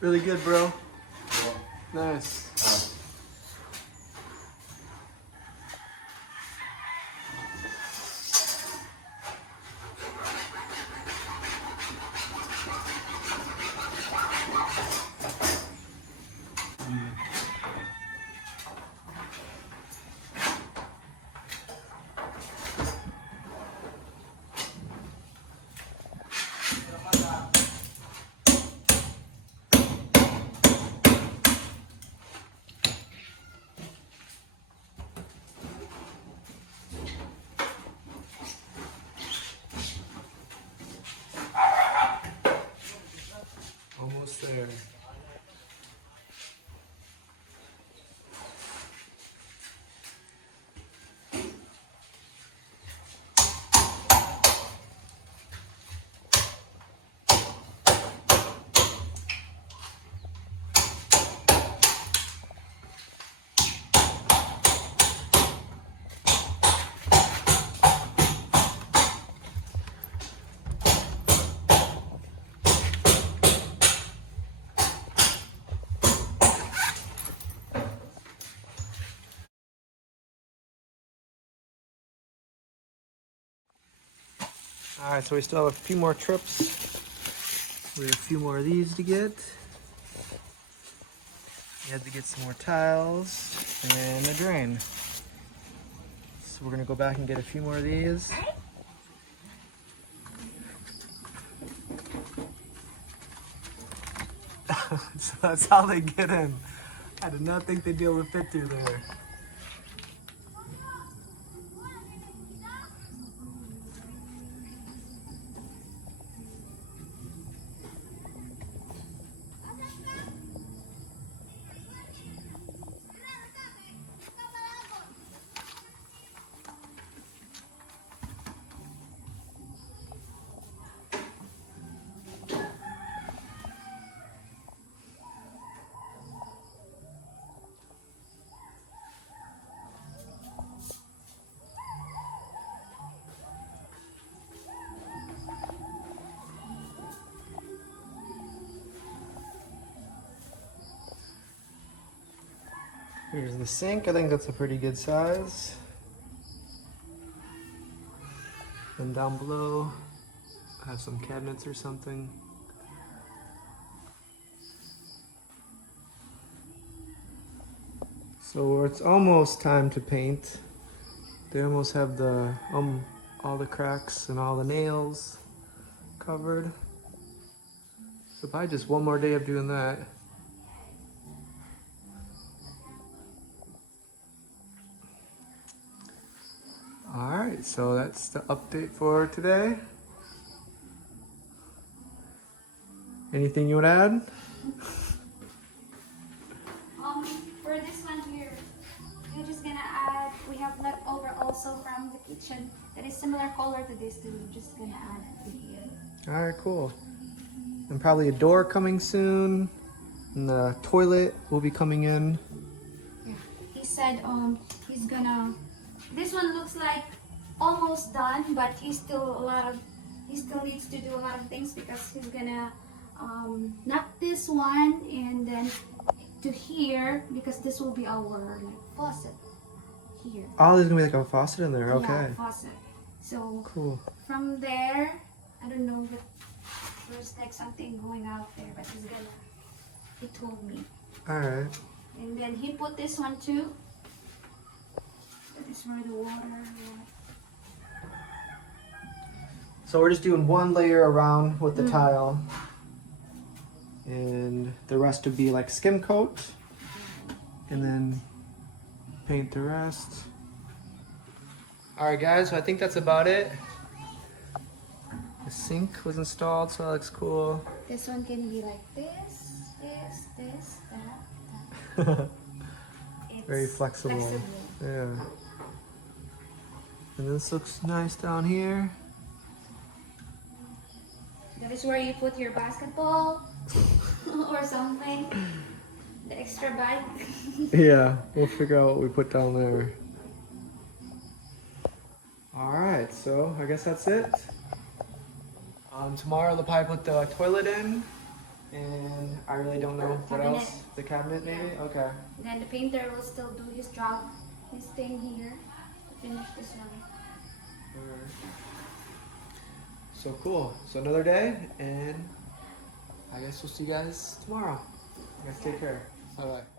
Really good, bro. Nice. Almost there. All right, so we still have a few more trips. We have a few more of these to get. We had to get some more tiles and a drain. So we're gonna go back and get a few more of these. So that's how they get in. I did not think they'd be able to fit through there. Here's the sink. I think that's a pretty good size. And down below, I have some cabinets or something. So it's almost time to paint. They almost have the all the cracks and all the nails covered. So probably just one more day of doing that. Alright, so that's the update for today. Anything you would add? For this one here, we're just gonna add, we have leftover also from the kitchen that is similar color to this, so we're just gonna add it to here. Alright, cool. And probably a door coming soon. And the toilet will be coming in. Yeah. He said he's gonna, this one looks like almost done, but he still needs to do a lot of things because he's gonna knock this one and then to here, because this will be our like faucet here. Oh, there's gonna be like a faucet in there. Okay. Yeah, faucet. So cool. From there, I don't know, but there's like something going out there, but he told me. All right. And then he put this one too. That is where the water. So we're just doing one layer around with the tile. And the rest would be like skim coat. And then paint the rest. Alright guys, so I think that's about it. The sink was installed, so that looks cool. This one can be like this, that. Very flexible. Yeah. And this looks nice down here. That is where you put your basketball or something. The extra bag. Yeah, we'll figure out what we put down there. Alright, so I guess that's it. Tomorrow they'll probably put the toilet in, and I really don't know what Cabinet. else. The cabinet maybe? Yeah. Okay. Then the painter will still do his job, his thing here to finish this one. Alright. So cool. So another day, and I guess we'll see you guys tomorrow. You guys take care. Bye bye.